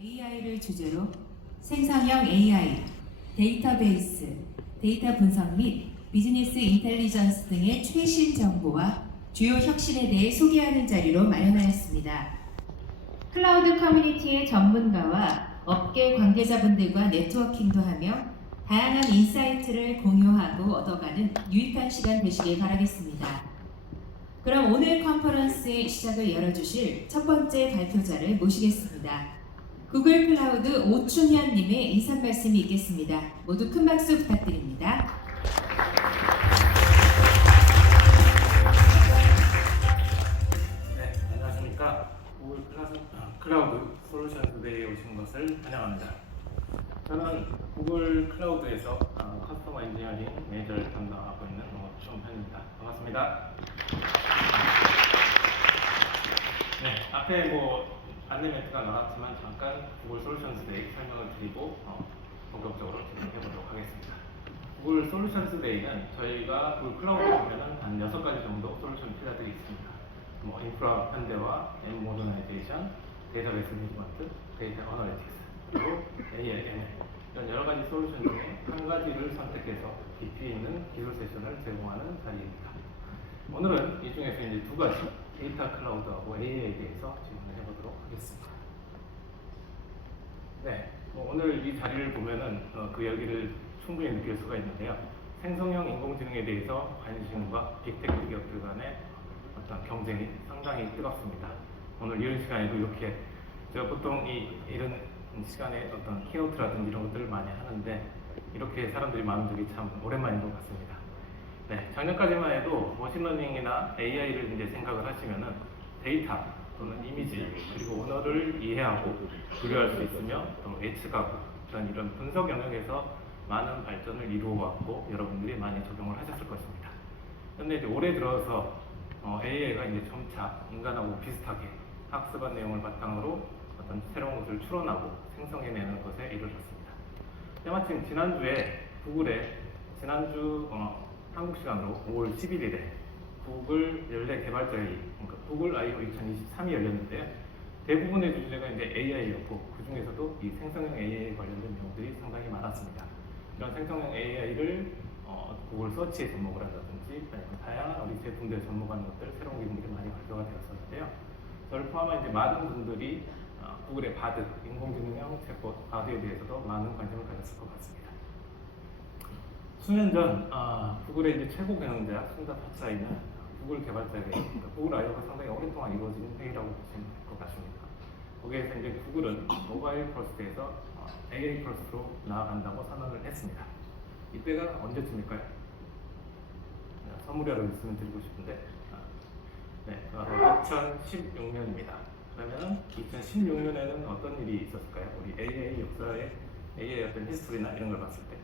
AI를 주제로 생성형 AI, 데이터베이스, 데이터 분석 및 비즈니스 인텔리전스 등의 최신 정보와 주요 혁신에 대해 소개하는 자리로 마련하였습니다. 클라우드 커뮤니티의 전문가와 업계 관계자분들과 네트워킹도 하며 다양한 인사이트를 공유하고 얻어가는 유익한 시간 되시길 바라겠습니다. 그럼 오늘 컨퍼런스의 시작을 열어주실 첫 번째 발표자를 모시겠습니다. 구글 클라우드 오충현님의 인사 말씀이 있겠습니다. 모두 큰 박수 부탁드립니다. 네, 안녕하십니까. 구글 클라우드 솔루션 대회에 오신 것을 환영합니다. 저는 구글 클라우드에서 커스터머 엔지니어링 매니저를 담당하고 있는 오충현입니다. 반갑습니다. 네, 앞에 안내 멘트가 나왔지만 잠깐 구글 솔루션스 데이 설명을 드리고 본격적으로 진행해 보도록 하겠습니다. 구글 솔루션스 데이는 저희가 구글 클라우드에 보면 한 6가지 정도 솔루션 필러들이 있습니다. 인프라 현대화, 앱 모더나이제이션, 데이터베이스 매니지먼트, 데이터 어널리틱스, 그리고 AI까지 이런 여러 가지 솔루션 중에 한 가지를 선택해서 깊이 있는 기술 세션을 제공하는 자리입니다. 오늘은 이 중에서 이제 두 가지, 데이터 클라우드하고 AI에 대해서 질문을 해보도록 하겠습니다. 네, 오늘 이 자리를 보면은 그 여기를 충분히 느낄 수가 있는데요. 생성형 인공지능에 대해서 관심과 빅테크 기업들 간의 어떤 경쟁이 상당히 뜨겁습니다. 오늘 이런 시간에도 이렇게 제가 보통 이런 시간에 어떤 키노트라든지 이런 것들을 많이 하는데 이렇게 사람들이 많은 적이 참 오랜만인 것 같습니다. 네, 작년까지만 해도 머신러닝이나 AI를 이제 생각을 하시면은 데이터 또는 이미지 그리고 언어를 이해하고 분류할 수 있으며 또 예측하고 이런 분석 영역에서 많은 발전을 이루어왔고 여러분들이 많이 적용을 하셨을 것입니다. 그런데 이제 올해 들어서 AI가 이제 점차 인간하고 비슷하게 학습한 내용을 바탕으로 어떤 새로운 것을 추론하고 생성해내는 것에 이르렀습니다. 때마침 지난주에 구글의 한국 시간으로 5월 11일에 구글 연례 개발자회의, 그러니까 구글 I/O 2023이 열렸는데요. 대부분의 주제가 이제 AI였고 그 중에서도 이 생성형 AI 관련된 내용들이 상당히 많았습니다. 이런 생성형 AI를 구글 서치에 접목을 한다든지 아니면 다양한 어디 제품들에 접목하는 것들 새로운 기능들이 많이 발표가 되었었는데요. 저를 포함한 이제 많은 분들이 구글의 바드, 인공지능형 챗봇 바드에 대해서도 많은 관심을 가졌을 것 같습니다. 수년 전 구글의 이제 최고 경영자 순답 하차이는 구글 개발자회의, 그러니까 구글 I/O가 상당히 오랫동안 이루어진 회의라고 보시면 될 것 같습니다. 거기에서 이제 구글은 모바일 퍼스트에서 AI 퍼스트로 나아간다고 선언을 했습니다. 이때가 언제쯤일까요? 선물이라도 있으면 드리고 싶은데, 네, 2016년입니다. 그러면 2016년에는 어떤 일이 있었을까요? 우리 AI 역사의 AI 어떤 히스토리나 이런 걸 봤을 때.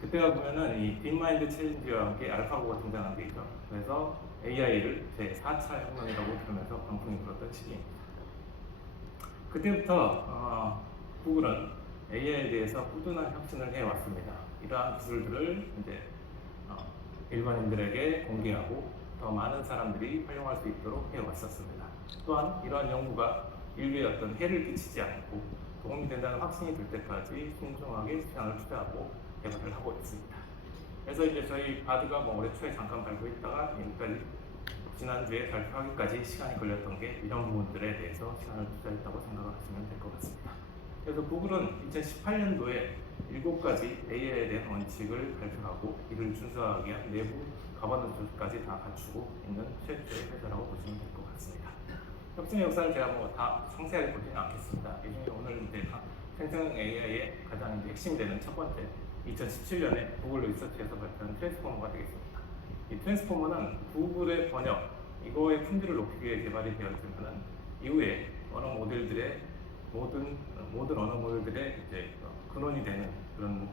그때가 보면은 이 딥마인드 챌린지와 함께 알파고가 등장한 게 있죠. 그래서 AI를 제4차 혁명이라고 부르면서 광풍이 불었던 시기입니다. 그때부터 구글은 AI에 대해서 꾸준한 혁신을 해왔습니다. 이러한 기술들을 이제 일반인들에게 공개하고 더 많은 사람들이 활용할 수 있도록 해왔었습니다. 또한 이러한 연구가 인류에 어떤 해를 끼치지 않고 도움이 된다는 확신이 들 때까지 신중하게 시간을 투자하고 개발을 하고 있습니다. 그래서 이제 저희 바드가 올해 초에 잠깐 발표했다가 여기까지 지난주에 발표하기까지 시간이 걸렸던 게 이런 부분들에 대해서 시간을 투자했다고 생각을 하시면 될 것 같습니다. 그래서 구글은 2018년도에 7가지 AI에 대한 원칙을 발표하고 이를 준수하기 위한 내부 가버넌스까지 다 갖추고 있는 최초의 회사라고 보시면 될 것 같습니다. 혁신의 역사를 제가 다 상세하게 보지는 않겠습니다. 이 중에 오늘 이제 생성형 AI의 가장 이제 핵심이 되는 첫 번째 2017년에 구글 리서치에서 발표한 트랜스포머가 되겠습니다. 이 트랜스포머는 구글의 번역, 이거의 품질을 높이기 위해 개발이 되었지만은 이후에 언어 모델들의 모든 언어 모델들의 이제 근원이 되는 그런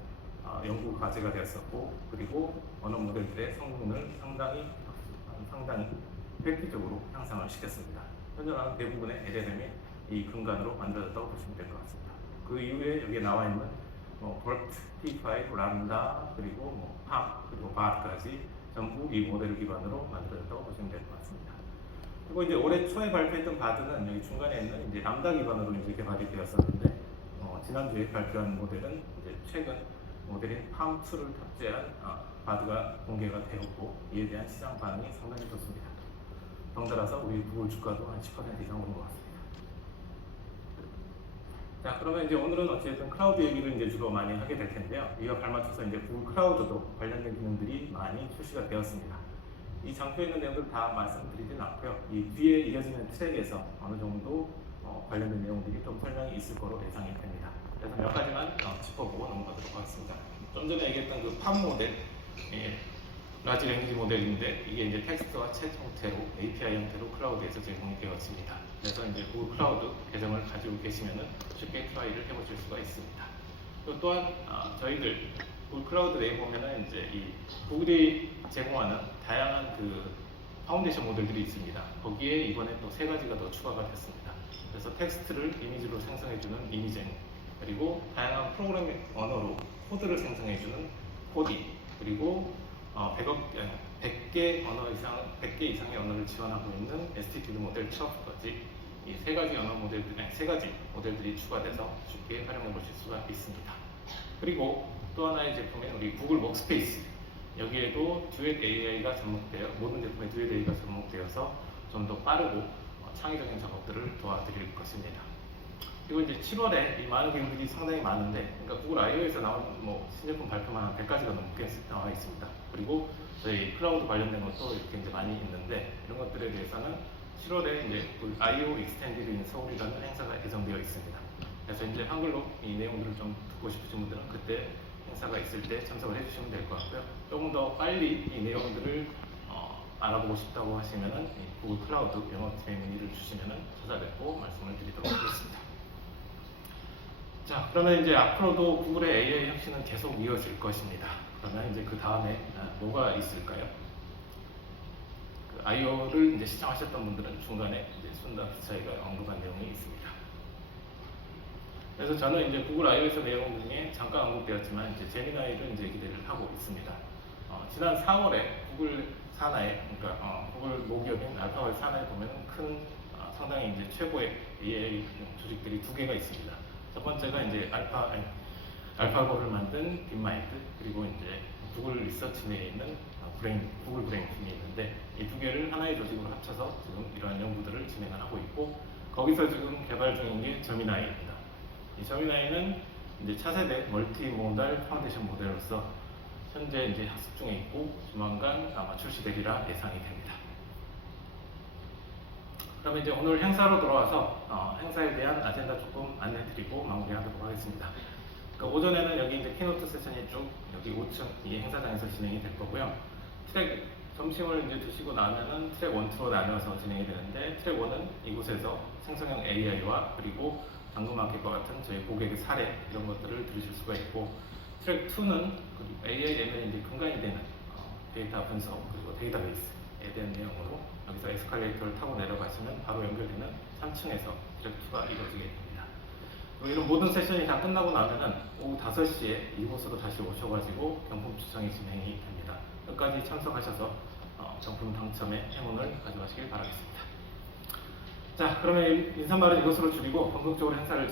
연구 과제가 되었었고, 그리고 언어 모델들의 성능을 상당히 획기적으로 향상을 시켰습니다. 현존하는 대부분의 LLM이 이 근간으로 만들어졌다고 보시면 될 것 같습니다. 그 이후에 여기에 나와 있는 BERT, T5, 람다, 그리고 팜, 그리고 바르까지 전부 이 모델을 기반으로 만들어졌다고 보시면 될 것 같습니다. 그리고 이제 올해 초에 발표했던 바드는 여기 중간에 있는 이제 람다 기반으로 이제 개발이 되었었는데 지난주에 발표한 모델은 이제 최근 모델인 팜2를 탑재한 바드가 공개가 되었고 이에 대한 시장 반응이 상당히 좋습니다. 덩달아서 우리 구글 주가도 한 10% 이상 오른 것 같습니다. 자, 그러면 이제 오늘은 어쨌든 클라우드 얘기를 이제 주로 많이 하게 될 텐데요. 이와 발맞춰서 이제 구글 클라우드도 관련된 기능들이 많이 출시가 되었습니다. 이 장표에 있는 내용들 다 말씀드리진 않고요. 이 뒤에 이어지는 트랙에서 어느 정도 관련된 내용들이 좀 설명이 있을 거로 예상이 됩니다. 그래서 몇 가지만 짚어보고 넘어가도록 하겠습니다. 좀 전에 얘기했던 그 팜 모델, 라지 랭귀지 모델인데 이게 이제 텍스트와 챗 형태로 API 형태로 클라우드에서 제공이 되었습니다. 그래서 이제 구글 클라우드 계정을 가지고 계시면은 쉽게 트라이를 해보실 수가 있습니다. 또 또한 저희들 구글 클라우드 내에 보면은 이제 이 구글이 제공하는 다양한 그 파운데이션 모델들이 있습니다. 거기에 이번에 또 3가지가 더 추가가 됐습니다. 그래서 텍스트를 이미지로 생성해주는 이미젠, 그리고 다양한 프로그래밍 언어로 코드를 생성해주는 코디, 그리고 100개 이상의 언어를 지원하고 있는 STD 모델 취업까지 이 3가지 언어 모델들, 3가지 모델들이 추가돼서 쉽게 활용해 보실 수가 있습니다. 그리고 또 하나의 제품인 우리 구글 워크스페이스, 여기에도 듀엣 AI가 접목되어 모든 제품에 듀엣 AI가 접목되어서 좀 더 빠르고 창의적인 작업들을 도와드릴 것입니다. 그리고 이제 7월에 이 많은 기능들이 상당히 많은데, 그러니까 구글 I/O에서 나온 신제품 발표만 한 100가지가 넘게 나와 있습니다. 그리고 저희 클라우드 관련된 것도 이렇게 이제 많이 있는데, 이런 것들에 대해서는 7월에 이제 I/O 익스텐디드 인 서울이라는 행사가 예정되어 있습니다. 그래서 이제 한글로 이 내용들을 좀 듣고 싶으신 분들은 그때 행사가 있을 때 참석을 해주시면 될 것 같고요. 조금 더 빨리 이 내용들을 알아보고 싶다고 하시면은 이 구글 클라우드 영어팀의 문의를 주시면은 찾아뵙고 말씀을 드리도록 하겠습니다. 자, 그러면 이제 앞으로도 구글의 AI 혁신은 계속 이어질 것입니다. 그러면 이제 그 다음에 뭐가 있을까요? 그 I/O를 이제 시청하셨던 분들은 중간에 이제 순다 피차이가 언급한 내용이 있습니다. 그래서 저는 이제 구글 I/O에서 내용 중에 잠깐 언급되었지만 이제 제미나이를 이제 기대를 하고 있습니다. 지난 4월에 구글 산하에, 그러니까 구글 모기업인 알파고 산하에 보면 상당히 이제 최고의 AI 조직들이 2개가 있습니다. 첫 번째가 이제 알파고를 만든 딥마인드, 그리고 이제 구글 리서치 내에 있는 구글 브레인 팀이 있는데, 이 2개를 하나의 조직으로 합쳐서 지금 이러한 연구들을 진행을 하고 있고, 거기서 지금 개발 중인 게 저미나이입니다. 이 저미나이는 이제 차세대 멀티모달 파운데이션 모델로서 현재 이제 학습 중에 있고 조만간 아마 출시되리라 예상이 됩니다. 그러면 이제 오늘 행사로 돌아와서 행사에 대한 아젠다 조금 안내드리고 마무리하도록 하겠습니다. 그러니까 오전에는 여기 이제 키노트 세션이 쭉 여기 5층 이 행사장에서 진행이 될 거고요. 트랙 점심을 이제 드시고 나면은 트랙 1, 2로 나누어서 진행이 되는데, 트랙 1은 이곳에서 생성형 AI와 그리고 당근마켓과 같은 저희 고객의 사례 이런 것들을 들으실 수가 있고, 트랙 2는 AI ML이 이제 근간이 되는 데이터 분석 그리고 데이터베이스에 대한 내용으로 여기서 에스컬레이터를 타고 내려가시면 바로 연결되는 3층에서 트랙 2가 이루어지게 됩니다. 이런 모든 세션이 다 끝나고 나면은 오후 5시에 이곳으로 다시 오셔가지고 경품 추첨이 진행이 됩니다. 끝까지 참석하셔서 경품 당첨의 행운을 가져가시길 바라겠습니다. 자, 그러면 인사말은 이것으로 줄이고 본격적으로 행사를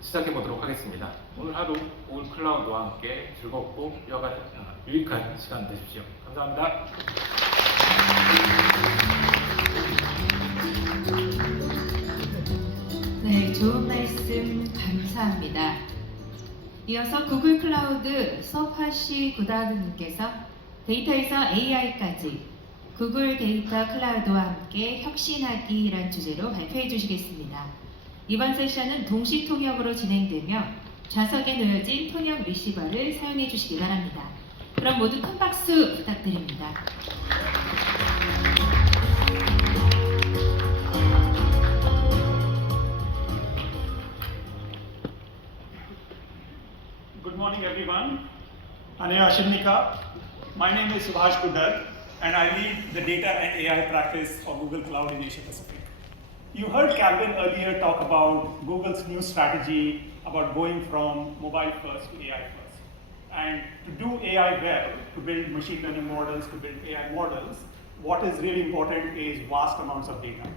시작해 보도록 하겠습니다. 오늘 하루 구글 클라우드와 함께 즐겁고 유익한 시간 되십시오. 감사합니다. 네, 좋은 말씀 감사합니다. 이어서 구글 클라우드 서파시 구다드님께서 데이터에서 AI까지 구글 데이터 클라우드와 함께 혁신하기란 주제로 발표해 주시겠습니다. 이번 세션은 동시통역으로 진행되며 좌석에 놓여진 통역 리시버를 사용해 주시기 바랍니다. 그럼 모두 큰 박수 부탁드립니다. Good morning, everyone. A쉽지만. My name is Subhash Guddad, and I lead the data and AI practice for Google Cloud in Asia Pacific. You heard Calvin earlier talk about Google's new strategy about going from mobile first to AI first. And to do AI well, to build machine learning models, to build AI models, what is really important is vast amounts of data.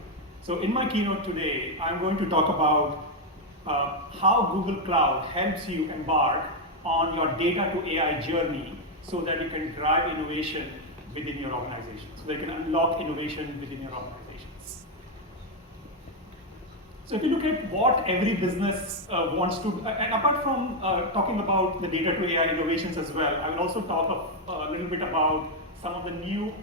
So in my keynote today, I'm going to talk about how Google Cloud helps you embark on your data to AI journey so that you can drive innovation within your organization, so that you can unlock innovation within your organizations. So if you look at what every business wants to, and apart from talking about the data to AI innovations as well, I will also talk a little bit about some of the new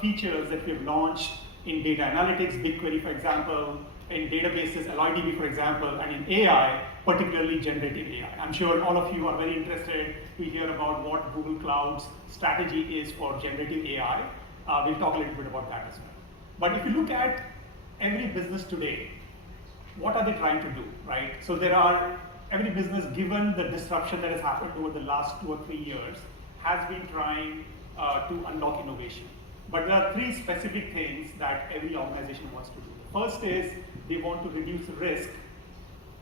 features that we've launched in data analytics, BigQuery, for example, in databases, LIDB, for example, and in AI, particularly generative AI. I'm sure all of you are very interested to hear about what Google Cloud's strategy is for generative AI. We'll talk a little bit about that as well. But if you look at every business today, what are they trying to do, right? So every business, given the disruption that has happened over the last 2 or 3 years, has been trying to unlock innovation. But there are 3 specific things that every organization wants to do. First is they want to reduce risk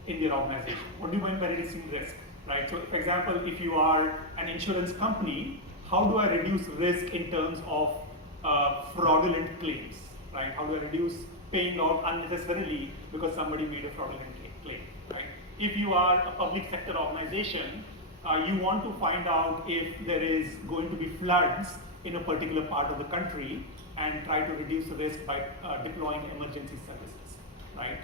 in their organization. What do you mean by reducing risk, right? So for example, if you are an insurance company, how do I reduce risk in terms of fraudulent claims, right? How do I reduce paying out unnecessarily because somebody made a fraudulent claim, right? If you are a public sector organization, you want to find out if there is going to be floods in a particular part of the country and try to reduce the risk by deploying emergency services, right?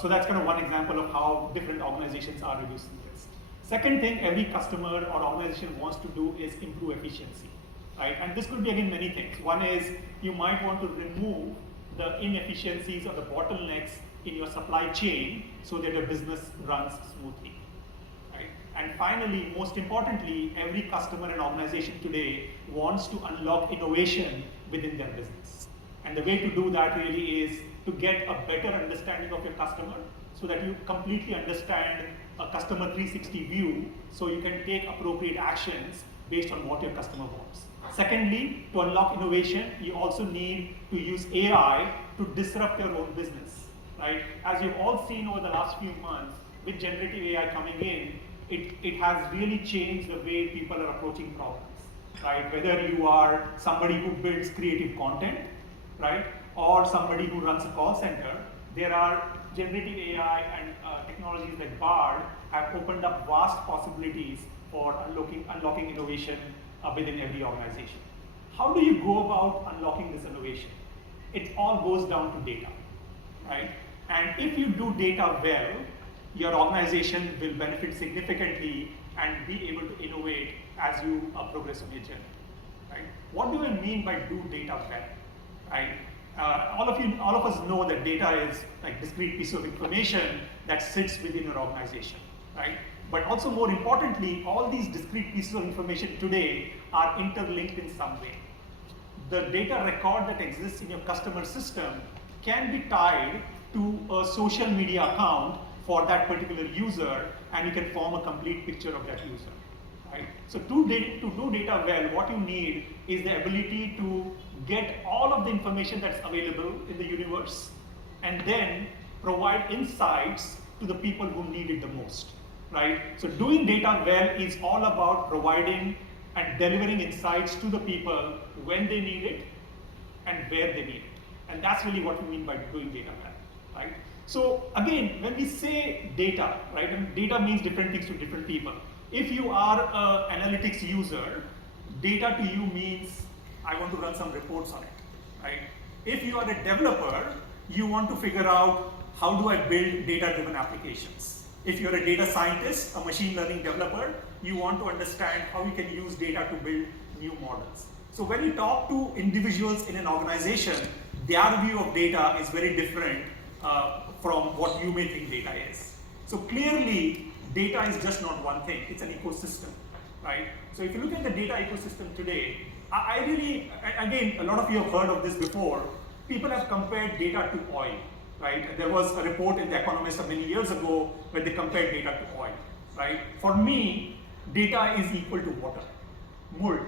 So that's kind of one example of how different organizations are reducing risk. Second thing every customer or organization wants to do is improve efficiency, right? And this could be again many things. One is you might want to remove the inefficiencies or the bottlenecks in your supply chain so that your business runs smoothly. And finally, most importantly, every customer and organization today wants to unlock innovation within their business. And the way to do that really is to get a better understanding of your customer so that you completely understand a customer 360 view so you can take appropriate actions based on what your customer wants. Secondly, to unlock innovation, you also need to use AI to disrupt your own business, right? As you've all seen over the last few months, with generative AI coming in, it has really changed the way people are approaching problems, right? Whether you are somebody who builds creative content, right? Or somebody who runs a call center, there are generative AI and technologies like Bard have opened up vast possibilities for unlocking innovation within every organization. How do you go about unlocking this innovation? It all goes down to data, right? And if you do data well, your organization will benefit significantly and be able to innovate as you progress on your journey, right? What do I mean by do data well, right? All of us know that data is like discrete piece of information that sits within your organization, right? But also more importantly, all these discrete pieces of information today are interlinked in some way. The data record that exists in your customer system can be tied to a social media account for that particular user, and you can form a complete picture of that user, right? So to do data well, what you need is the ability to get all of the information that's available in the universe and then provide insights to the people who need it the most, right? So doing data well is all about providing and delivering insights to the people when they need it and where they need it. And that's really what we mean by doing data well, right? So again, when we say data, right, and data means different things to different people. If you are an analytics user, data to you means I want to run some reports on it, right? If you are a developer, you want to figure out how do I build data-driven applications. If you're a data scientist, a machine learning developer, you want to understand how you can use data to build new models. So when you talk to individuals in an organization, their view of data is very different from what you may think data is. So clearly, data is just not one thing, it's an ecosystem, right? So if you look at the data ecosystem today, I really, again, a lot of you have heard of this before, people have compared data to oil, right? There was a report in The Economist many years ago where they compared data to oil, right? For me, data is equal to water, mold,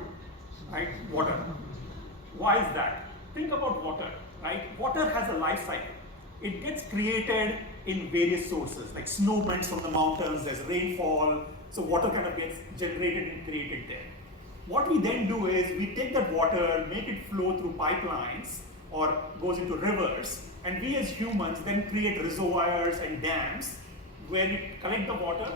right? Water. Why is that? Think about water, right? Water has a life cycle. It gets created in various sources, like snow melts from the mountains, there's rainfall, so water kind of gets generated and created there. What we then do is we take that water, make it flow through pipelines or goes into rivers, and we as humans then create reservoirs and dams where we collect the water,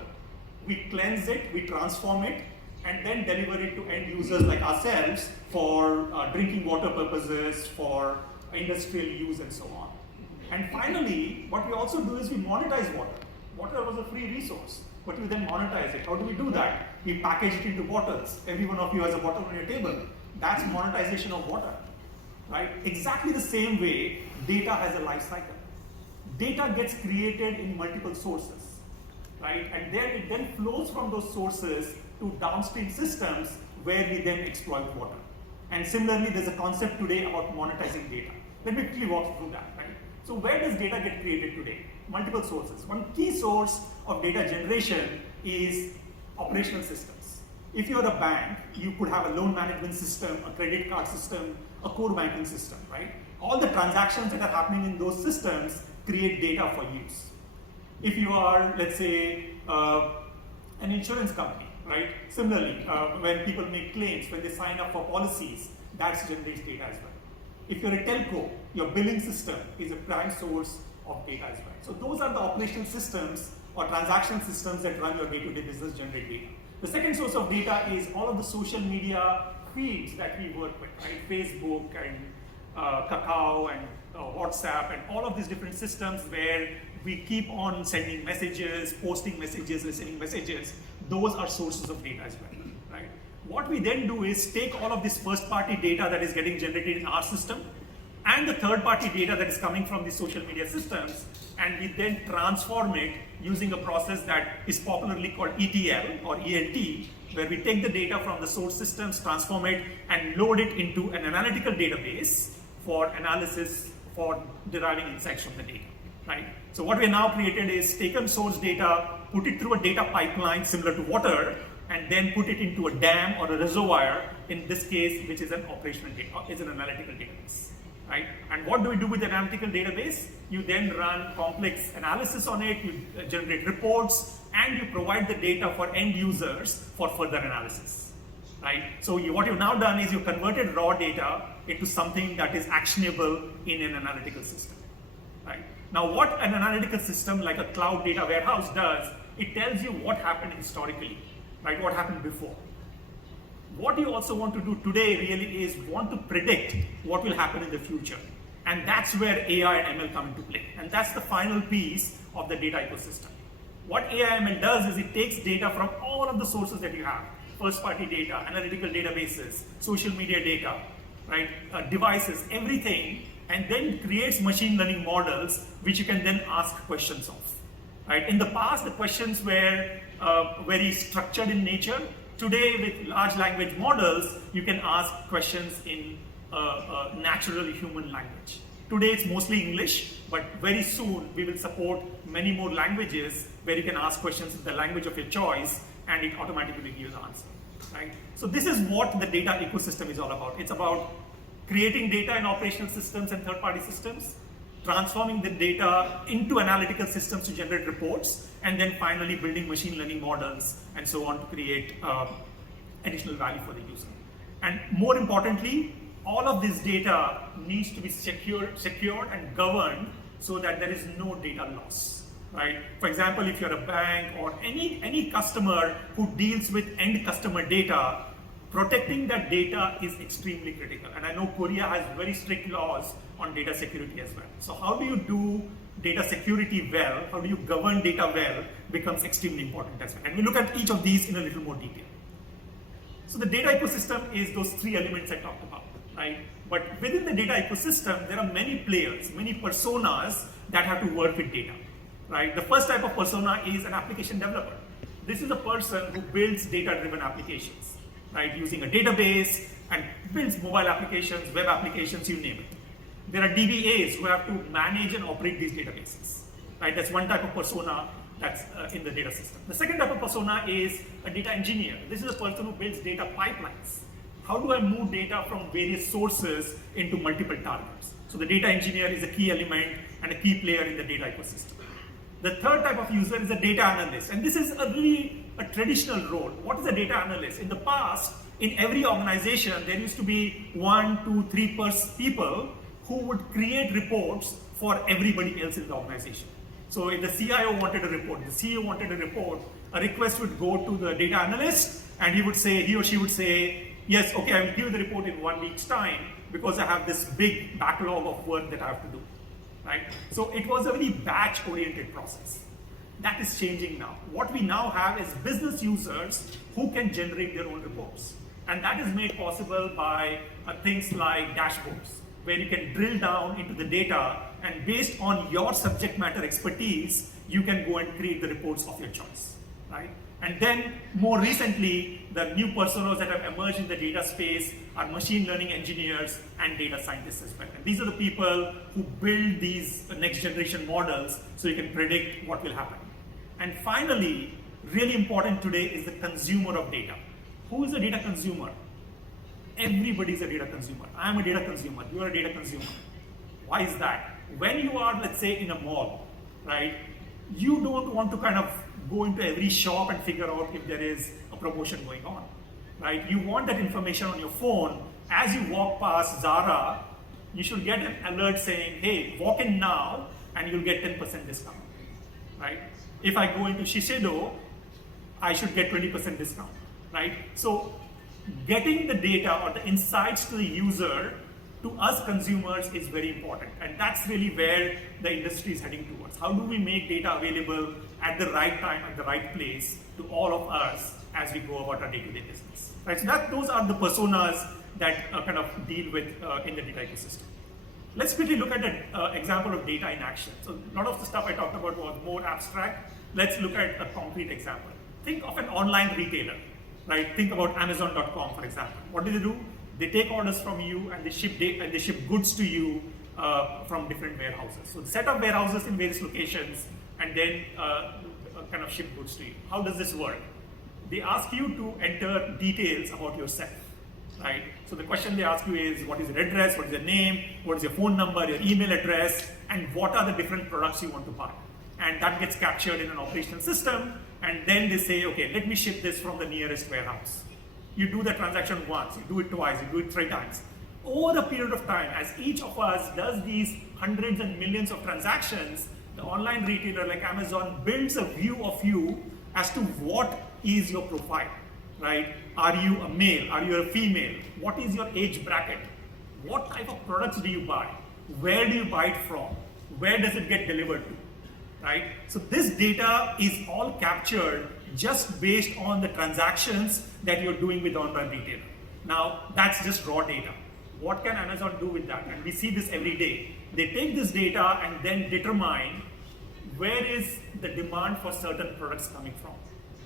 we cleanse it, we transform it, and then deliver it to end users like ourselves for drinking water purposes, for industrial use and so on. And finally, what we also do is we monetize water. Water was a free resource, but we then monetize it. How do we do that? We package it into bottles. Every one of you has a bottle on your table. That's monetization of water, right? Exactly the same way, data has a life cycle. Data gets created in multiple sources, right? And then it then flows from those sources to downstream systems where we then exploit water. And similarly, there's a concept today about monetizing data. Let me quickly walk through that, right? So where does data get created today? Multiple sources. One key source of data generation is operational systems. If you're a bank, you could have a loan management system, a credit card system, a core banking system, right? All the transactions that are happening in those systems create data for use. If you are, let's say, an insurance company, right? Similarly, when people make claims, when they sign up for policies, that generates data as well. If you're a telco, your billing system is a prime source of data as well. So those are the operational systems or transaction systems that run your day-to-day business generate data. The second source of data is all of the social media feeds that we work with, right? Facebook and Kakao and WhatsApp and all of these different systems where we keep on sending messages, posting messages, listening messages. Those are sources of data as well, right? What we then do is take all of this first-party data that is getting generated in our system and the third-party data that is coming from the social media systems, and we then transform it using a process that is popularly called ETL or ELT, where we take the data from the source systems, transform it, and load it into an analytical database for analysis, for deriving insights from the data, right? So what we have now created is taken source data, put it through a data pipeline similar to water, and then put it into a dam or a reservoir, in this case, which is an operational data, is an analytical database, right? And what do we do with the analytical database? You then run complex analysis on it, you generate reports, and you provide the data for end users for further analysis, right? So what you've now done is you've converted raw data into something that is actionable in an analytical system, right? Now, what an analytical system like a cloud data warehouse does, it tells you what happened historically, right? What happened before. What you also want to do today really is want to predict what will happen in the future. And that's where AI and ML come into play. And that's the final piece of the data ecosystem. What AI and ML does is it takes data from all of the sources that you have, first-party data, analytical databases, social media data, right? Devices, everything, and then creates machine learning models which you can then ask questions of. Right? In the past, the questions were very structured in nature. Today, with large language models, you can ask questions in natural human language. Today, it's mostly English, but very soon we will support many more languages where you can ask questions in the language of your choice and it automatically gives the answer. Right? So this is what the data ecosystem is all about. It's about creating data in operational systems and third-party systems, transforming the data into analytical systems to generate reports, and then finally building machine learning models and so on to create additional value for the user. And more importantly, all of this data needs to be secured and governed so that there is no data loss. Right? For example, if you're a bank or any customer who deals with end customer data, protecting that data is extremely critical. And I know Korea has very strict laws on data security as well. So how do you do data security well, how do you govern data well, becomes extremely important as well. And we look at each of these in a little more detail. So the data ecosystem is those three elements I talked about, right? But within the data ecosystem, there are many players, many personas that have to work with data, right? The first type of persona is an application developer. This is a person who builds data-driven applications, right? Using a database and builds mobile applications, web applications, you name it. There are DBAs who have to manage and operate these databases, right? That's one type of persona that's in the data system. The second type of persona is a data engineer. This is a person who builds data pipelines. How do I move data from various sources into multiple targets? So the data engineer is a key element and a key player in the data ecosystem. The third type of user is a data analyst, and this is a traditional role. What is a data analyst? In the past, in every organization, there used to be 1, 2, 3 people who would create reports for everybody else in the organization. So if the CIO wanted a report, the CEO wanted a report, a request would go to the data analyst, and he or she would say, yes, okay, I will give you the report in 1 week's time because I have this big backlog of work that I have to do, right? So it was a very batch-oriented process. That is changing now. What we now have is business users who can generate their own reports. And that is made possible by things like dashboards, where you can drill down into the data, and based on your subject matter expertise, you can go and create the reports of your choice, right? And then more recently, the new personas that have emerged in the data space are machine learning engineers and data scientists as well. And these are the people who build these next generation models so you can predict what will happen. And finally, really important today is the consumer of data. Who is a data consumer? Everybody is a data consumer. I am a data consumer. You are a data consumer. Why is that? When you are, let's say, in a mall, right, you don't want to kind of go into every shop and figure out if there is a promotion going on, right? You want that information on your phone. As you walk past Zara, you should get an alert saying, hey, walk in now and you'll get 10% discount, right? If I go into Shiseido, I should get 20% discount, right? So getting the data or the insights to the user, to us consumers, is very important. And that's really where the industry is heading towards. How do we make data available at the right time, at the right place to all of us as we go about our day-to-day business, right? So those are the personas that kind of deal with in the data ecosystem. Let's quickly look at an example of data in action. So a lot of the stuff I talked about was more abstract. Let's look at a concrete example. Think of an online retailer, right? Think about Amazon.com, for example. What do? They take orders from you and they ship goods to you from different warehouses. So set up warehouses in various locations and then kind of ship goods to you. How does this work? They ask you to enter details about yourself, right? So the question they ask you is, what is your address, what is your name, what is your phone number, your email address, and what are the different products you want to buy? And that gets captured in an operational system, and then they say, okay, let me ship this from the nearest warehouse. You do the transaction once, you do it twice, you do it 3 times. Over a period of time, as each of us does these hundreds and millions of transactions, the online retailer like Amazon builds a view of you as to what is your profile, right? Are you a male? Are you a female? What is your age bracket? What type of products do you buy? Where do you buy it from? Where does it get delivered to, right? So this data is all captured just based on the transactions that you're doing with the online retailer. Now, that's just raw data. What can Amazon do with that? And we see this every day. They take this data and then determine where is the demand for certain products coming from,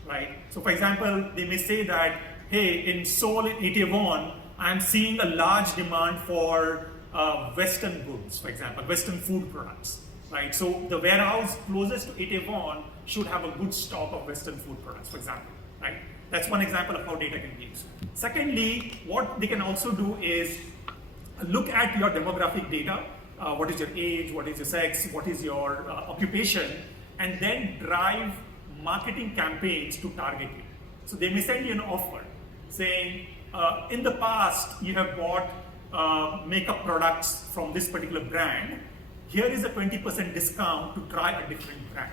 right? So for example, they may say that, hey, in Seoul, in Itaewon, I'm seeing a large demand for Western goods, for example, Western food products, right? So the warehouse closest to Itaewon should have a good stock of Western food products, for example, right? That's one example of how data can be used. Secondly, what they can also do is look at your demographic data. What is your age, what is your sex, what is your occupation, and then drive marketing campaigns to target you. So they may send you an offer saying, in the past, you have bought makeup products from this particular brand. Here is a 20% discount to try a different brand,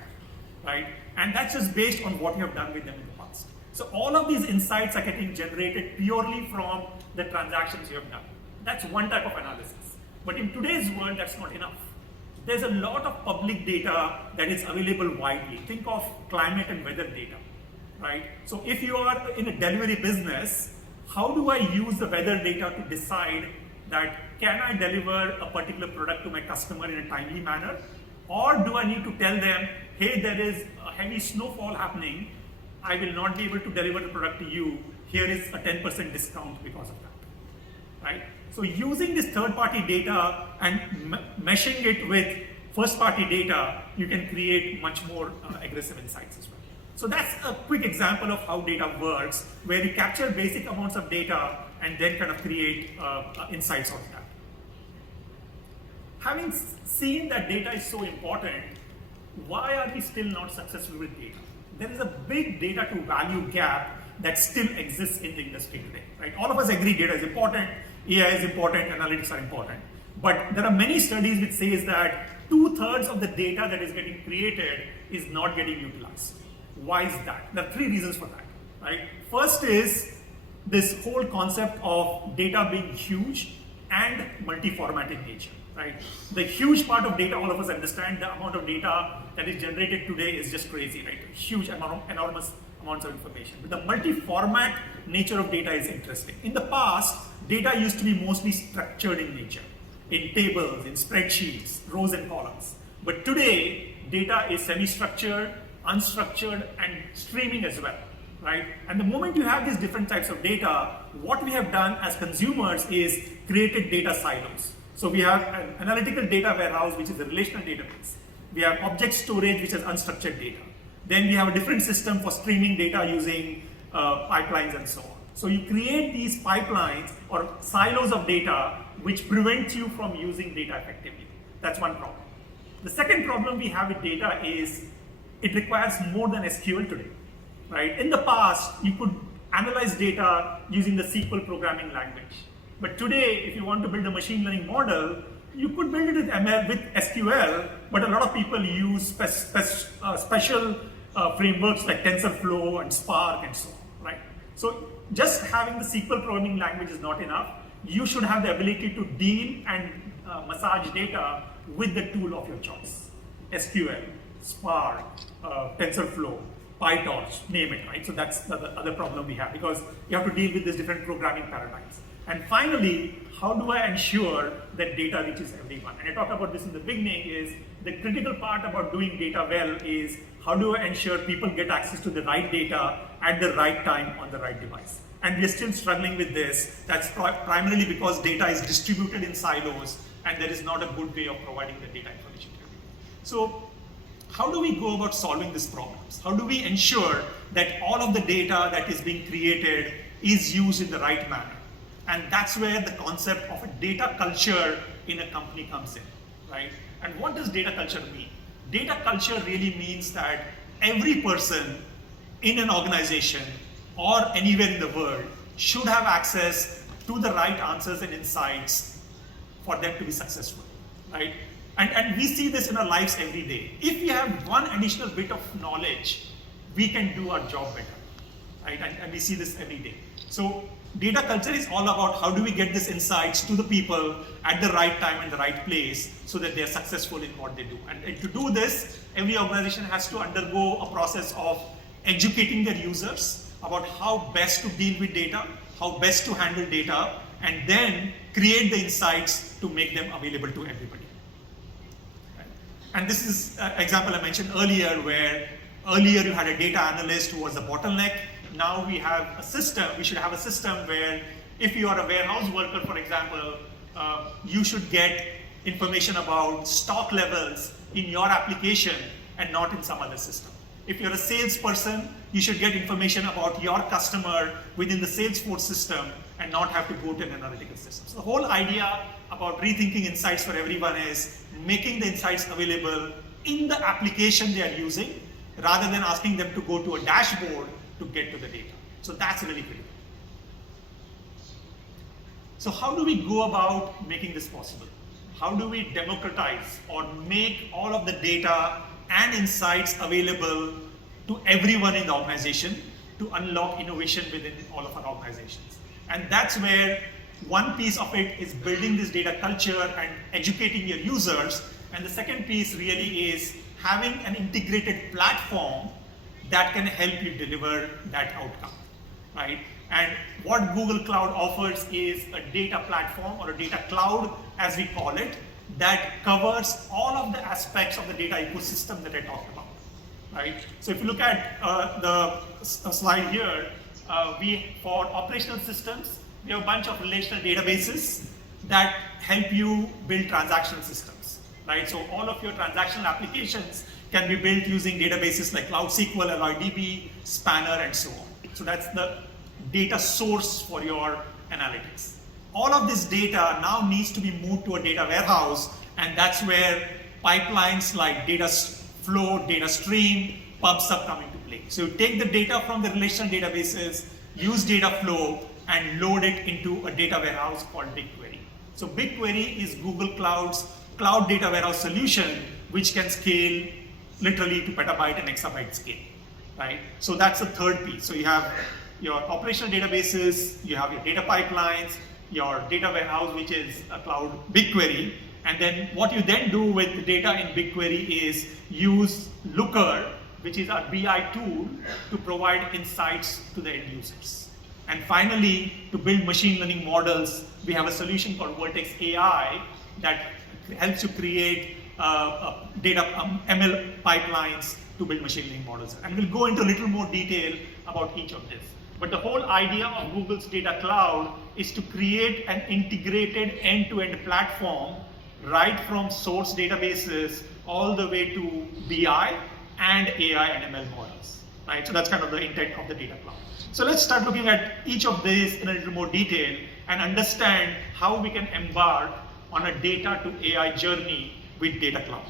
right? And that's just based on what you have done with them in the past. So all of these insights are getting generated purely from the transactions you have done. That's one type of analysis. But in today's world, that's not enough. There's a lot of public data that is available widely. Think of climate and weather data, right? So if you are in a delivery business, how do I use the weather data to decide that can I deliver a particular product to my customer in a timely manner? Or do I need to tell them, hey, there is a heavy snowfall happening, I will not be able to deliver the product to you, here is a 10% discount because of that, right? So using this third-party data and meshing it with first-party data, you can create much more aggressive insights as well. So that's a quick example of how data works, where you capture basic amounts of data and then kind of create insights out of that. Having seen that data is so important, why are we still not successful with data? There is a big data to value gap that still exists in the industry today, right? All of us agree data is important, AI is important, analytics are important. But there are many studies which says that 2/3 of the data that is getting created is not getting utilized. Why is that? There are 3 reasons for that, right? First is this whole concept of data being huge and multi-format in nature, right? The huge part of data, all of us understand the amount of data that is generated today is just crazy, right? Huge amount, enormous amounts of information. But the multi-format nature of data is interesting. In the past, data used to be mostly structured in nature, in tables, in spreadsheets, rows and columns. But today, data is semi-structured, unstructured, and streaming as well, right? And the moment you have these different types of data, what we have done as consumers is created data silos. So we have an analytical data warehouse, which is a relational database. We have object storage, which is unstructured data. Then we have a different system for streaming data using pipelines and so on. So you create these pipelines or silos of data which prevent you from using data effectively. That's one problem. The second problem we have with data is it requires more than SQL today, right? In the past, you could analyze data using the SQL programming language. But today, if you want to build a machine learning model, you could build it with ML, with SQL, but a lot of people use special frameworks like TensorFlow and Spark and so on, right? So just having the SQL programming language is not enough. You should have the ability to deal and massage data with the tool of your choice. SQL, Spark, TensorFlow, PyTorch, name it, right? So that's the other problem we have because you have to deal with these different programming paradigms. And finally, how do I ensure that data reaches everyone? And I talked about this in the beginning is the critical part about doing data well is how do I ensure people get access to the right data at the right time on the right device? And we're still struggling with this. That's primarily because data is distributed in silos and there is not a good way of providing the data information to everyone. So how do we go about solving these problems? How do we ensure that all of the data that is being created is used in the right manner? And that's where the concept of a data culture in a company comes in, right? And what does data culture mean? Data culture really means that every person in an organization or anywhere in the world should have access to the right answers and insights for them to be successful, right? And we see this in our lives every day. If we have one additional bit of knowledge, we can do our job better, right? And we see this every day. So data culture is all about how do we get these insights to the people at the right time and the right place so that they're successful in what they do. And to do this, every organization has to undergo a process of educating their users about how best to deal with data, how best to handle data, and then create the insights to make them available to everybody. And this is an example I mentioned earlier where earlier you had a data analyst who was the bottleneck. Now we have a system, we should have a system where if you are a warehouse worker, for example, you should get information about stock levels in your application and not in some other system. If you're a salesperson, you should get information about your customer within the Salesforce system and not have to go to an analytical system. So the whole idea about rethinking insights for everyone is making the insights available in the application they are using rather than asking them to go to a dashboard to get to the data. So that's really critical. So how do we go about making this possible? How do we democratize or make all of the data and insights available to everyone in the organization to unlock innovation within all of our organizations? And that's where one piece of it is building this data culture and educating your users. And the second piece really is having an integrated platform that can help you deliver that outcome, right? And what Google Cloud offers is a data platform or a data cloud, as we call it, that covers all of the aspects of the data ecosystem that I talked about, right? So if you look at the slide here, for operational systems, we have a bunch of relational databases that help you build transactional systems, right? So all of your transactional applications can be built using databases like Cloud SQL, AlloyDB, Spanner, and so on. So that's the data source for your analytics. All of this data now needs to be moved to a data warehouse, and that's where pipelines like data flow, data stream, PubSub come into play. play. So you take the data from the relational databases, use data flow, and load it into a data warehouse called BigQuery. So BigQuery is Google Cloud's cloud data warehouse solution, which can scale literally to petabyte and exabyte scale, right? So that's the third piece. So you have your operational databases, you have your data pipelines, your data warehouse, which is a cloud BigQuery, and then what you then do with the data in BigQuery is use Looker, which is our BI tool, to provide insights to the end users. And finally, to build machine learning models, we have a solution called Vertex AI that helps you create ML pipelines to build machine learning models. And we'll go into a little more detail about each of this. But the whole idea of Google's Data Cloud is to create an integrated end-to-end platform right from source databases all the way to BI and AI and ML models, right? So that's kind of the intent of the Data Cloud. So let's start looking at each of these in a little more detail and understand how we can embark on a data to AI journey with Data Cloud,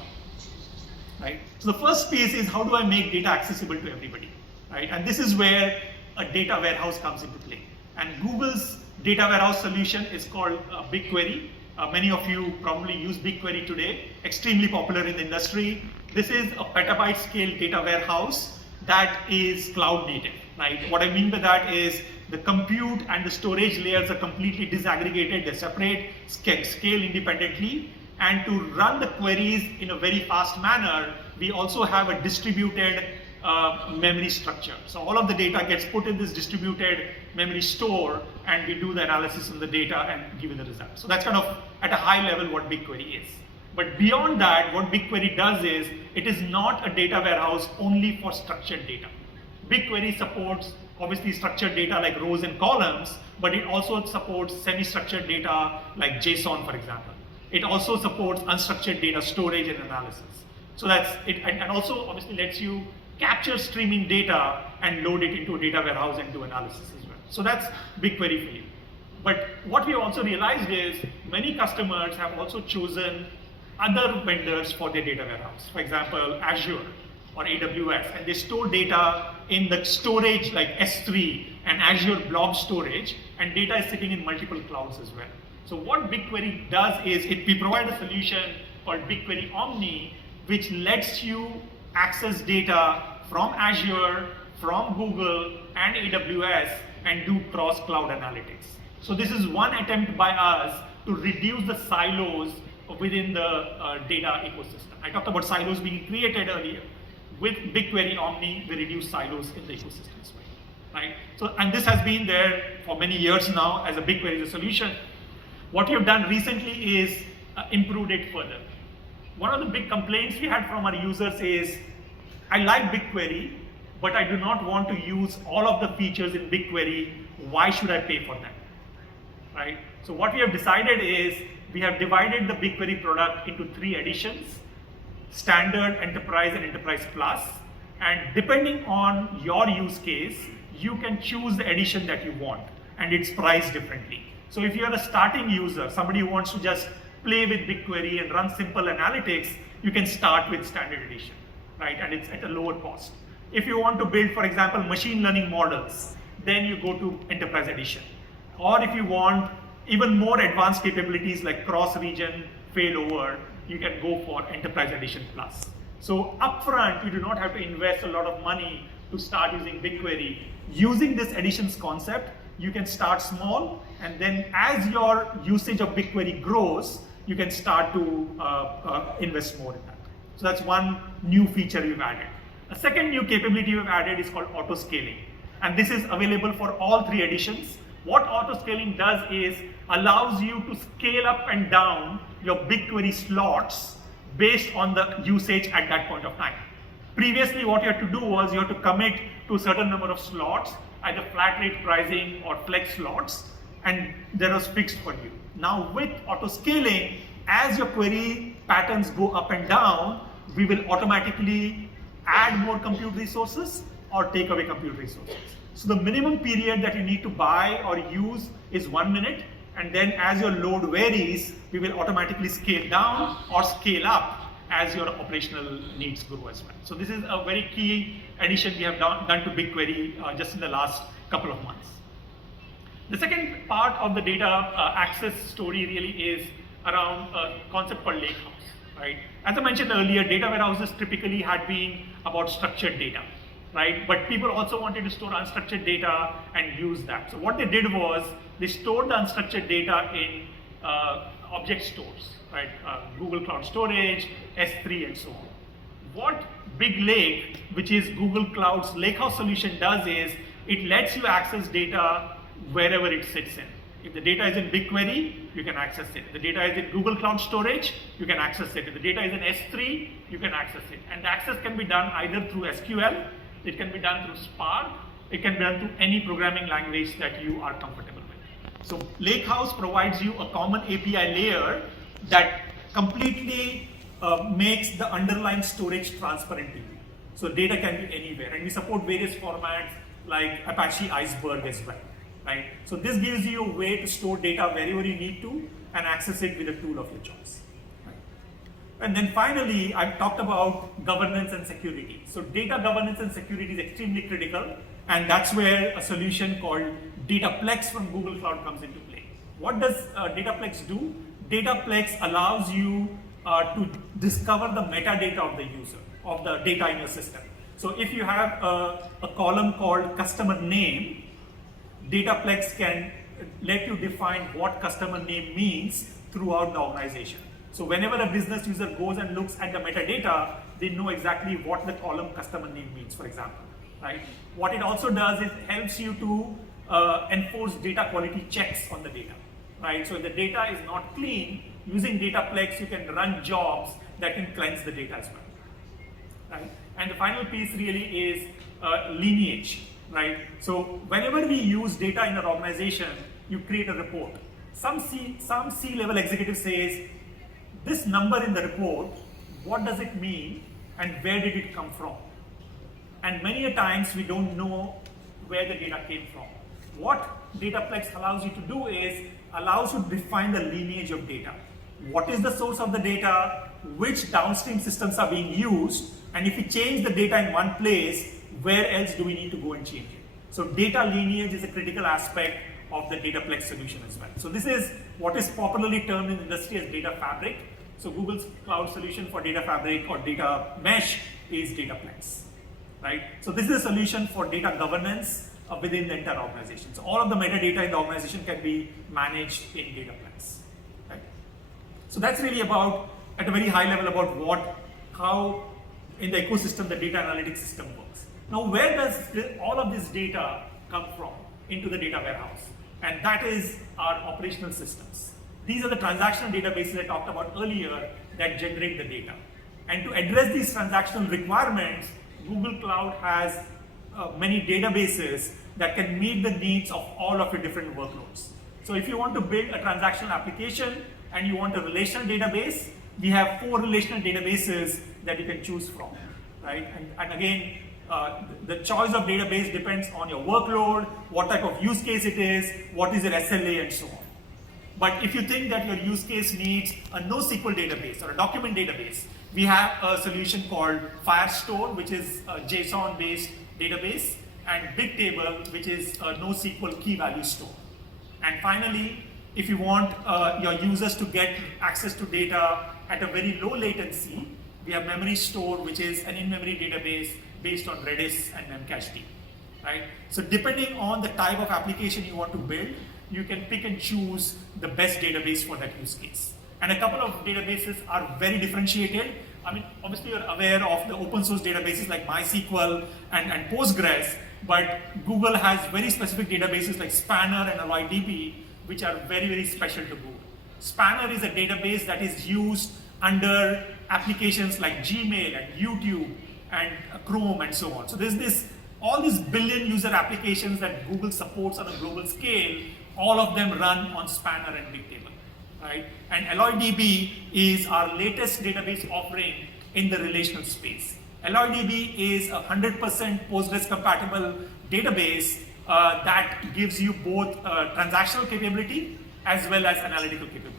right? So the first piece is, how do I make data accessible to everybody, right? And this is where a data warehouse comes into play. And Google's data warehouse solution is called BigQuery. Many of you probably use BigQuery today, extremely popular in the industry. This is a petabyte scale data warehouse that is cloud native, right? What I mean by that is the compute and the storage layers are completely disaggregated, they separate, scale independently, and to run the queries in a very fast manner, we also have a distributed memory structure. So all of the data gets put in this distributed memory store, and we do the analysis on the data and give you the result. So that's kind of at a high level what BigQuery is. But beyond that, what BigQuery does is, it is not a data warehouse only for structured data. BigQuery supports obviously structured data like rows and columns, but it also supports semi-structured data like JSON, for example. It also supports unstructured data storage and analysis. So that's it, and also obviously lets you capture streaming data and load it into a data warehouse and do analysis as well. So that's BigQuery for you. But what we also realized is many customers have also chosen other vendors for their data warehouse. For example, Azure or AWS, and they store data in the storage like S3 and Azure Blob Storage, and data is sitting in multiple clouds as well. So what BigQuery does is, we provide a solution called BigQuery Omni, which lets you access data from Azure, from Google and AWS, and do cross-cloud analytics. So this is one attempt by us to reduce the silos within the data ecosystem. I talked about silos being created earlier. With BigQuery Omni, we reduce silos in the ecosystem as well, right? So, and this has been there for many years now as a BigQuery solution. What we have done recently is improved it further. One of the big complaints we had from our users is, I like BigQuery, but I do not want to use all of the features in BigQuery. Why should I pay for them, right? So what we have decided is, we have divided the BigQuery product into 3 editions: Standard, Enterprise, and Enterprise Plus. And depending on your use case, you can choose the edition that you want, and it's priced differently. So if you're a starting user, somebody who wants to just play with BigQuery and run simple analytics, you can start with Standard Edition, right? And it's at a lower cost. If you want to build, for example, machine learning models, then you go to Enterprise Edition. Or if you want even more advanced capabilities like cross-region failover, you can go for Enterprise Edition Plus. So upfront, you do not have to invest a lot of money to start using BigQuery. Using this editions concept, you can start small, and then as your usage of BigQuery grows, you can start to invest more in that. So that's one new feature we've added. A second new capability we've added is called auto scaling. And this is available for all 3 editions. What auto scaling does is allows you to scale up and down your BigQuery slots based on the usage at that point of time. Previously, what you had to do was you had to commit to a certain number of slots, either flat rate pricing or flex slots, and that was fixed for you. Now with auto scaling, as your query patterns go up and down, we will automatically add more compute resources or take away compute resources. So the minimum period that you need to buy or use is 1 minute, and then as your load varies, we will automatically scale down or scale up as your operational needs grow as well. So this is a very key addition we have done to BigQuery just in the last couple of months. The second part of the data access story really is around a concept called lakehouse, right? As I mentioned earlier, data warehouses typically had been about structured data, right? But people also wanted to store unstructured data and use that. So what they did was they stored the unstructured data in object stores, right? Google Cloud Storage, S3, and so on. What Big Lake, which is Google Cloud's lakehouse solution, does is it lets you access data wherever it sits in. If the data is in BigQuery, you can access it. If the data is in Google Cloud Storage, you can access it. If the data is in S3, you can access it. And the access can be done either through SQL, it can be done through Spark, it can be done through any programming language that you are comfortable with. So Lakehouse provides you a common API layer that completely makes the underlying storage transparent to you. So data can be anywhere. And we support various formats like Apache Iceberg as well. Right? So this gives you a way to store data wherever you need to and access it with a tool of your choice. Right? And then finally, I've talked about governance and security. So data governance and security is extremely critical, and that's where a solution called Dataplex from Google Cloud comes into play. What does Dataplex do? Dataplex allows you to discover the metadata of the user, of the data in your system. So if you have a column called customer name, Dataplex can let you define what customer name means throughout the organization. So whenever a business user goes and looks at the metadata, they know exactly what the column customer name means, for example. Right? What it also does is it helps you to enforce data quality checks on the data. Right? So if the data is not clean, using Dataplex, you can run jobs that can cleanse the data as well. Right? And the final piece really is lineage. Right? So whenever we use data in an organization, you create a report. Some C-level executive says, this number in the report, what does it mean and where did it come from? And many a times we don't know where the data came from. What Dataplex allows you to do is, allows you to define the lineage of data. What is the source of the data, which downstream systems are being used, and if you change the data in one place, where else do we need to go and change it? So data lineage is a critical aspect of the Dataplex solution as well. So this is what is popularly termed in the industry as data fabric. So Google's cloud solution for data fabric or data mesh is Dataplex, right? So this is a solution for data governance within the entire organization. So all of the metadata in the organization can be managed in Dataplex, right? So that's really about, at a very high level, about how in the ecosystem the data analytics system works. Now, where does all of this data come from into the data warehouse? And that is our operational systems. These are the transactional databases I talked about earlier that generate the data. And to address these transactional requirements, Google Cloud has many databases that can meet the needs of all of your different workloads. So if you want to build a transactional application and you want a relational database, we have 4 relational databases that you can choose from, right? And again, the choice of database depends on your workload, what type of use case it is, what is your SLA, and so on. But if you think that your use case needs a NoSQL database or a document database, we have a solution called Firestore, which is a JSON-based database, and Bigtable, which is a NoSQL key value store. And finally, if you want your users to get access to data at a very low latency, we have Memory Store, which is an in-memory database based on Redis and Memcached, right? So depending on the type of application you want to build, you can pick and choose the best database for that use case. And a couple of databases are very differentiated. I mean, obviously you're aware of the open source databases like MySQL and Postgres, but Google has very specific databases like Spanner and AlloyDB, which are very, very special to Google. Spanner is a database that is used under applications like Gmail and YouTube and Chrome and so on. So there's all these billion user applications that Google supports on a global scale, all of them run on Spanner and Bigtable, right? And AlloyDB is our latest database offering in the relational space. AlloyDB is a 100% Postgres compatible database that gives you both transactional capability as well as analytical capability.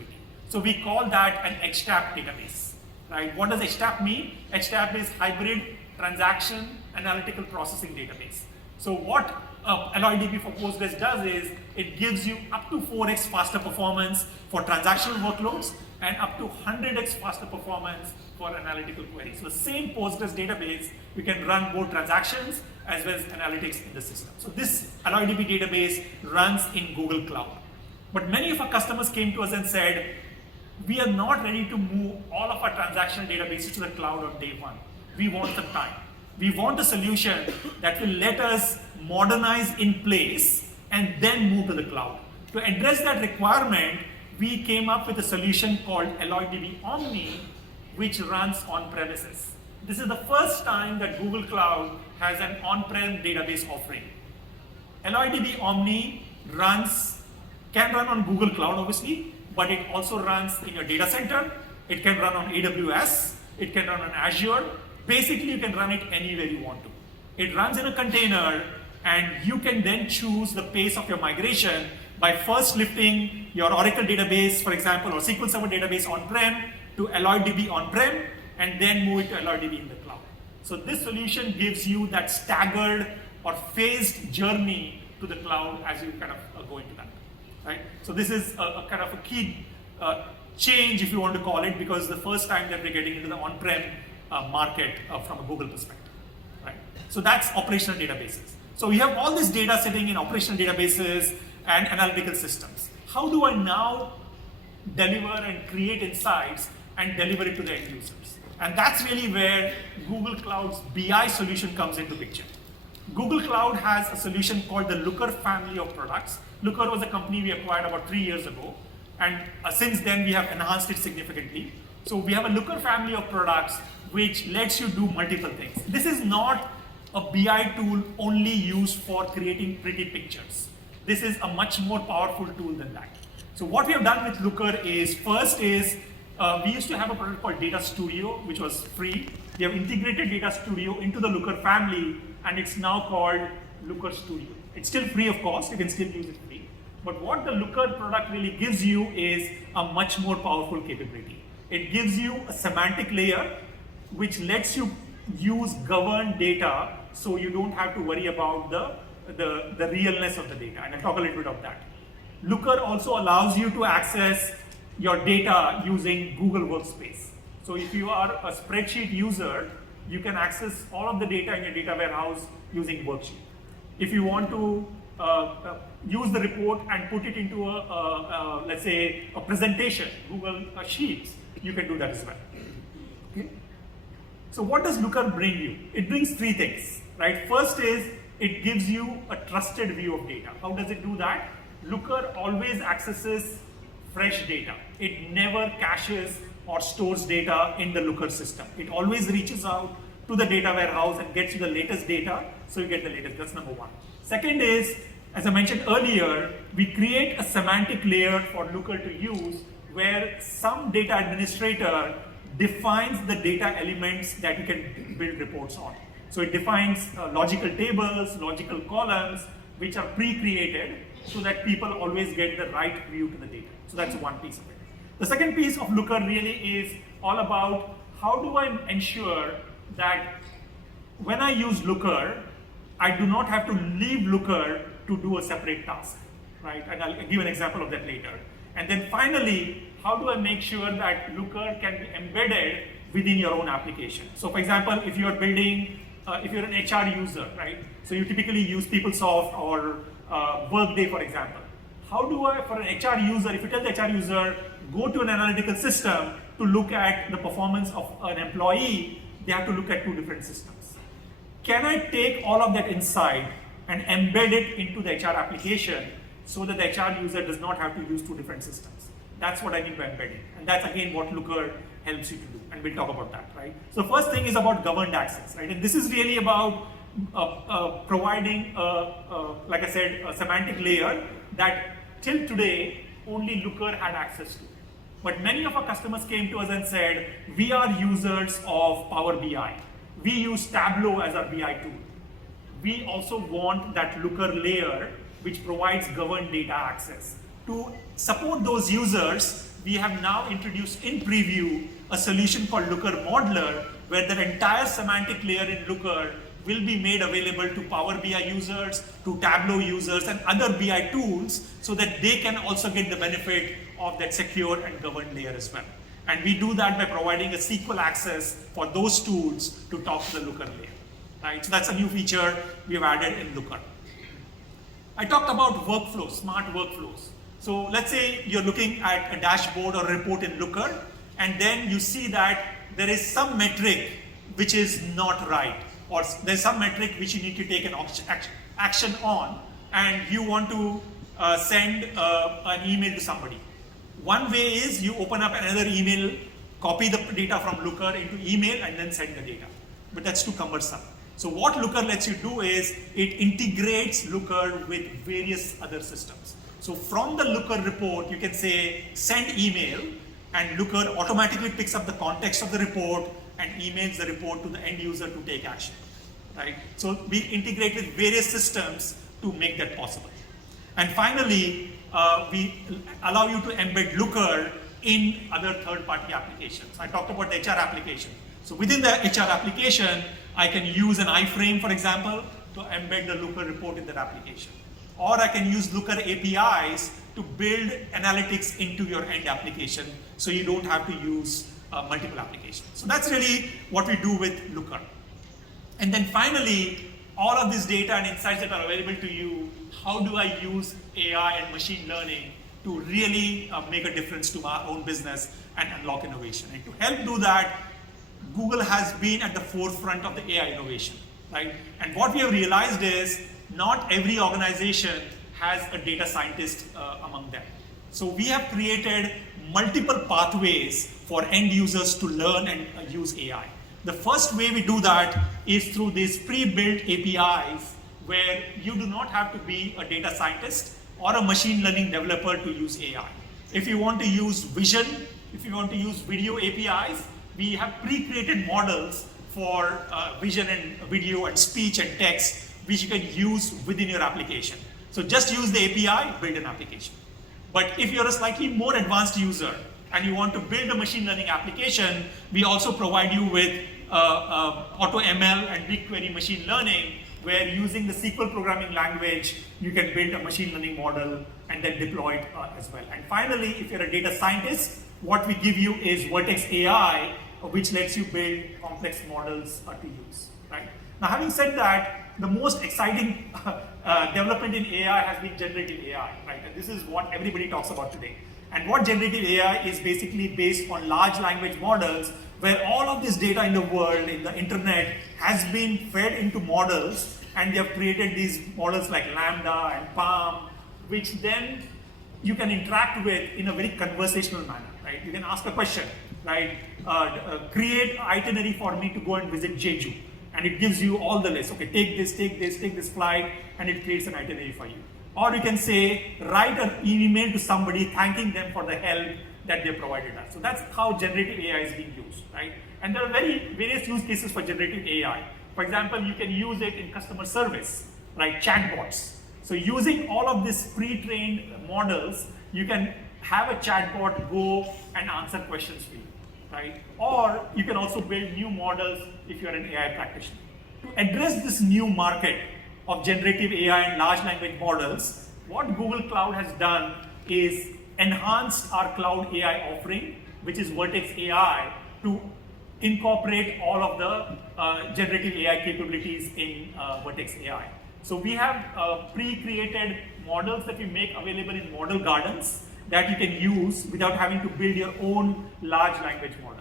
So we call that an HTAP database, right? What does HTAP mean? HTAP is Hybrid Transaction Analytical Processing Database. So what AlloyDB for Postgres does is it gives you up to 4x faster performance for transactional workloads and up to 100x faster performance for analytical queries. So the same Postgres database, we can run both transactions as well as analytics in the system. So this AlloyDB database runs in Google Cloud. But many of our customers came to us and said, we are not ready to move all of our transactional databases to the cloud on day one. We want some time. We want a solution that will let us modernize in place and then move to the cloud. To address that requirement, we came up with a solution called AlloyDB Omni, which runs on premises. This is the first time that Google Cloud has an on-prem database offering. AlloyDB Omni can run on Google Cloud, obviously, but it also runs in your data center. It can run on AWS. It can run on Azure. Basically, you can run it anywhere you want to. It runs in a container, and you can then choose the pace of your migration by first lifting your Oracle database, for example, or SQL Server database on-prem to AlloyDB on-prem, and then move it to AlloyDB in the cloud. So this solution gives you that staggered or phased journey to the cloud as you kind of go into that. Right? So this is a kind of a key change, if you want to call it, because the first time that we're getting into the on-prem market from a Google perspective. Right? So that's operational databases. So we have all this data sitting in operational databases and analytical systems. How do I now deliver and create insights and deliver it to the end users? And that's really where Google Cloud's BI solution comes into picture. Google Cloud has a solution called the Looker family of products. Looker was a company we acquired about 3 years ago, and since then we have enhanced it significantly. So we have a Looker family of products which lets you do multiple things. This is not a BI tool only used for creating pretty pictures. This is a much more powerful tool than that. So what we have done with Looker is, first is, we used to have a product called Data Studio, which was free. We have integrated Data Studio into the Looker family, and it's now called Looker Studio. It's still free, of course, you can still use it free. But what the Looker product really gives you is a much more powerful capability. It gives you a semantic layer, which lets you use governed data, so you don't have to worry about the realness of the data, and I'll talk a little bit of that. Looker also allows you to access your data using Google Workspace. So if you are a spreadsheet user, you can access all of the data in your data warehouse using Worksheet. If you want to use the report and put it into let's say, a presentation, Google Sheets, you can do that as well. Okay? So what does Looker bring you? It brings three things, right? First is, it gives you a trusted view of data. How does it do that? Looker always accesses fresh data. It never caches or stores data in the Looker system. It always reaches out to the data warehouse and gets you the latest data, so you get the latest. That's number one. Second is, as I mentioned earlier, we create a semantic layer for Looker to use, where some data administrator defines the data elements that you can build reports on. So it defines logical tables, logical columns, which are pre-created, so that people always get the right view to the data. So that's one piece of it. The second piece of Looker really is all about, how do I ensure that when I use Looker, I do not have to leave Looker to do a separate task, right? And I'll give an example of that later. And then finally, how do I make sure that Looker can be embedded within your own application? So for example, if you're building, if you're an HR user, right? So you typically use PeopleSoft or Workday, for example. How do I, for an HR user, if you tell the HR user, go to an analytical system to look at the performance of an employee, they have to look at two different systems. Can I take all of that insight and embed it into the HR application so that the HR user does not have to use two different systems? That's what I mean by embedding. And that's again what Looker helps you to do. And we'll talk about that, right? So first thing is about governed access, right? And this is really about providing, like I said, a semantic layer that till today only Looker had access to. But many of our customers came to us and said, we are users of Power BI. We use Tableau as our BI tool. We also want that Looker layer which provides governed data access. To support those users, we have now introduced in preview a solution called Looker Modeler, where the entire semantic layer in Looker will be made available to Power BI users, to Tableau users, and other BI tools, so that they can also get the benefit of that secure and governed layer as well. And we do that by providing a SQL access for those tools to talk to the Looker layer. Right? So that's a new feature we have added in Looker. I talked about workflows, smart workflows. So let's say you're looking at a dashboard or report in Looker, and then you see that there is some metric which is not right, or there's some metric which you need to take an action on, and you want to send an email to somebody. One way is you open up another email, copy the data from Looker into email, and then send the data. But that's too cumbersome. So what Looker lets you do is it integrates Looker with various other systems. So from the Looker report, you can say send email, and Looker automatically picks up the context of the report and emails the report to the end user to take action. Right? So we integrated various systems to make that possible. And finally, we allow you to embed Looker in other third-party applications. I talked about the HR application. So within the HR application, I can use an iframe, for example, to embed the Looker report in that application. Or I can use Looker APIs to build analytics into your end application, so you don't have to use multiple applications. So that's really what we do with Looker. And then finally, all of this data and insights that are available to you, how do I use AI and machine learning to really make a difference to our own business and unlock innovation? And to help do that, Google has been at the forefront of the AI innovation, right? And what we have realized is not every organization has a data scientist among them. So we have created multiple pathways for end users to learn and use AI. The first way we do that is through these pre-built APIs, where you do not have to be a data scientist or a machine learning developer to use AI. If you want to use vision, if you want to use video APIs, we have pre-created models for vision and video and speech and text, which you can use within your application. So just use the API, build an application. But if you're a slightly more advanced user and you want to build a machine learning application, we also provide you with AutoML and BigQuery machine learning, where using the SQL programming language, you can build a machine learning model and then deploy it as well. And finally, if you're a data scientist, what we give you is Vertex AI, which lets you build complex models to use, right? Now, having said that, the most exciting development in AI has been generative AI, right? And this is what everybody talks about today. And what generative AI is basically based on large language models, where all of this data in the world, in the internet, has been fed into models, and they have created these models like Lambda and Palm, which then you can interact with in a very conversational manner, right? You can ask a question, right? Create itinerary for me to go and visit Jeju. And it gives you all the list. Okay, take this flight, and it creates an itinerary for you. Or you can say, write an email to somebody thanking them for the help that they provided us. So that's how generative AI is being used, right? And there are various use cases for generative AI. For example, you can use it in customer service, like chatbots. So using all of these pre-trained models, you can have a chatbot go and answer questions for you, right? Or you can also build new models if you're an AI practitioner. To address this new market of generative AI and large language models, what Google Cloud has done is enhanced our cloud AI offering, which is Vertex AI, to incorporate all of the generative AI capabilities in Vertex AI. So we have pre-created models that we make available in model gardens that you can use without having to build your own large language models.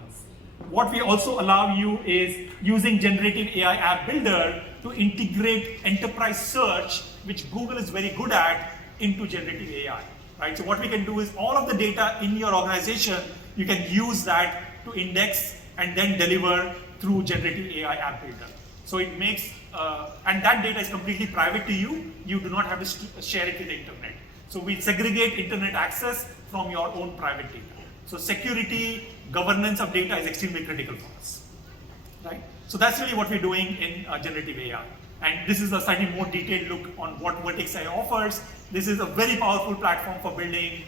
What we also allow you is using generative AI app builder to integrate enterprise search, which Google is very good at, into generative AI. Right? So what we can do is all of the data in your organization, you can use that to index and then deliver through generative AI app builder. So it makes, and that data is completely private to you. You do not have to share it with the internet. So we segregate internet access from your own private data. So security, governance of data is extremely critical for us, right? So that's really what we're doing in generative AI. And this is a slightly more detailed look on what Vertex AI offers. This is a very powerful platform for building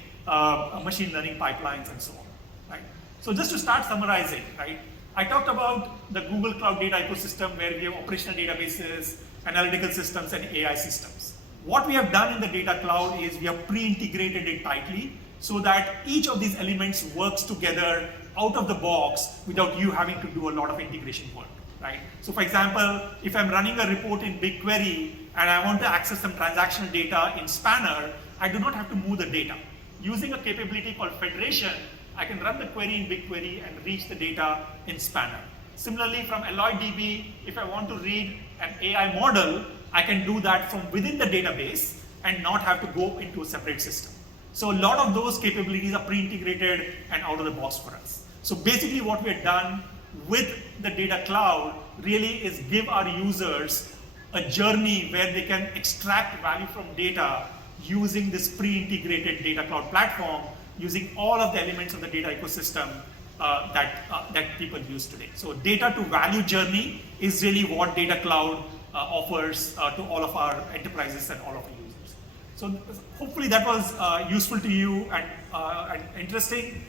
machine learning pipelines and so on, right? So just to start summarizing, right? I talked about the Google Cloud data ecosystem where we have operational databases, analytical systems, and AI systems. What we have done in the data cloud is we have pre-integrated it tightly so that each of these elements works together out of the box without you having to do a lot of integration work, right? So for example, if I'm running a report in BigQuery and I want to access some transactional data in Spanner, I do not have to move the data. Using a capability called federation, I can run the query in BigQuery and reach the data in Spanner. Similarly, from AlloyDB, if I want to read an AI model, I can do that from within the database and not have to go into a separate system. So a lot of those capabilities are pre-integrated and out of the box for us. So basically what we have done with the data cloud really is give our users a journey where they can extract value from data using this pre-integrated data cloud platform, using all of the elements of the data ecosystem that people use today. So data to value journey is really what data cloud offers to all of our enterprises and all of our users. So hopefully that was useful to you and interesting.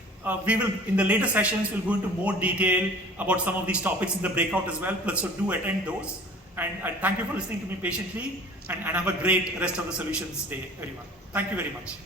We will, in the later sessions, we'll go into more detail about some of these topics in the breakout as well. So do attend those. And thank you for listening to me patiently, and have a great rest of the solutions day, everyone. Thank you very much.